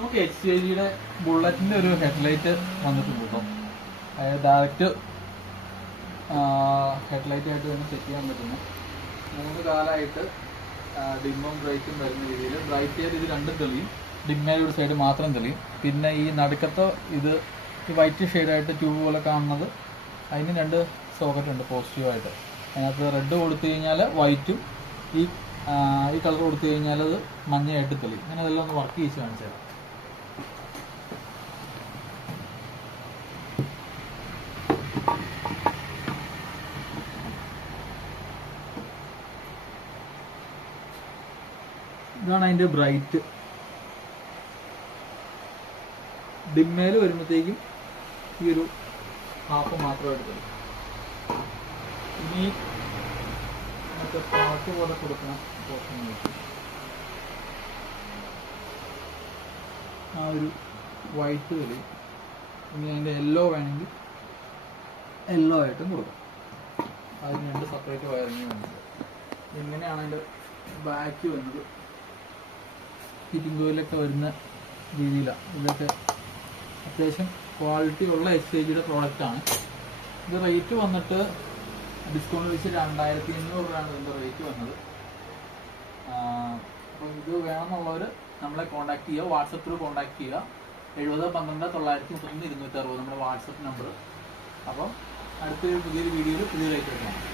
നമുക്ക് HCIGയുടെ ബുള്ളറ്റിൻ്റെ ഒരു ഹെഡ്ലൈറ്റ് വന്നിട്ടുണ്ട് കേട്ടോ. അതായത് ഡയറക്റ്റ് ഹെഡ്ലൈറ്റായിട്ട് തന്നെ സെറ്റ് ചെയ്യാൻ പറ്റുന്ന 3 കാലമായിട്ട് ഡിമ്മും ബ്രൈറ്റും വരുന്ന രീതിയിൽ ബ്രൈറ്റ് ചെയ്ത് ഇത് രണ്ടും തെളിയും. ഡിമ്മായ ഒരു സൈഡ് മാത്രം തെളിയും. പിന്നെ ഈ നടുക്കത്തെ ഇത് ഈ വൈറ്റ് ഷെയ്ഡായിട്ട് ട്യൂബ് പോലെ കാണുന്നത് അതിന് 2 സോക്കറ്റ് ഉണ്ട് പോസിറ്റീവായിട്ട്. അതിനകത്ത് റെഡ് കൊടുത്തു കഴിഞ്ഞാൽ വൈറ്റും ഈ കളർ കൊടുത്തു കഴിഞ്ഞാൽ അത് മഞ്ഞയായിട്ട് തെളിയും. അങ്ങനെ അതെല്ലാം ഒന്ന് വർക്ക് ചെയ്ത് കാണിച്ചു തരാം. ഇതാണ് അതിൻ്റെ ബ്രൈറ്റ്. ഡിമ്മേൽ വരുമ്പോഴത്തേക്കും ഈ ഒരു ഹാഫ് മാത്രം എടുത്തത്. ഇനി മറ്റേ പാട്ട് പോലെ കൊടുക്കണം ആ ഒരു വൈറ്റ് തെളിയും. ഇനി അതിൻ്റെ യെല്ലോ വേണമെങ്കിൽ യെല്ലോ ആയിട്ടും കൊടുക്കാം. അതിന് 2 സെപ്പറേറ്റ് വയറിങ് വേണ്ടത്. ഇങ്ങനെയാണ് അതിൻ്റെ ബാക്ക് വരുന്നത്. ഫിറ്റിംഗ് കോയിലൊക്കെ വരുന്ന രീതിയിലാണ്. ഇതൊക്കെ അത്യാവശ്യം ക്വാളിറ്റി ഉള്ള HCIGയുടെ പ്രോഡക്റ്റാണ്. ഇത് റേറ്റ് വന്നിട്ട് ഡിസ്കൗണ്ട് വെച്ച് 2500 രൂപയാണ് ഇതിൻ്റെ റേറ്റ് വന്നത്. അപ്പോൾ ഇത് വേണമെന്നുള്ളവർ നമ്മളെ കോൺടാക്ട് ചെയ്യുക. വാട്സപ്പ് ത്രൂ കോൺടാക്ട് ചെയ്യുക. 7012 931 260 നമ്മുടെ വാട്സപ്പ് നമ്പർ. അപ്പം അടുത്തൊരു പുതിയൊരു വീഡിയോയിൽ പുതിയ റേറ്റ് എടുക്കണം.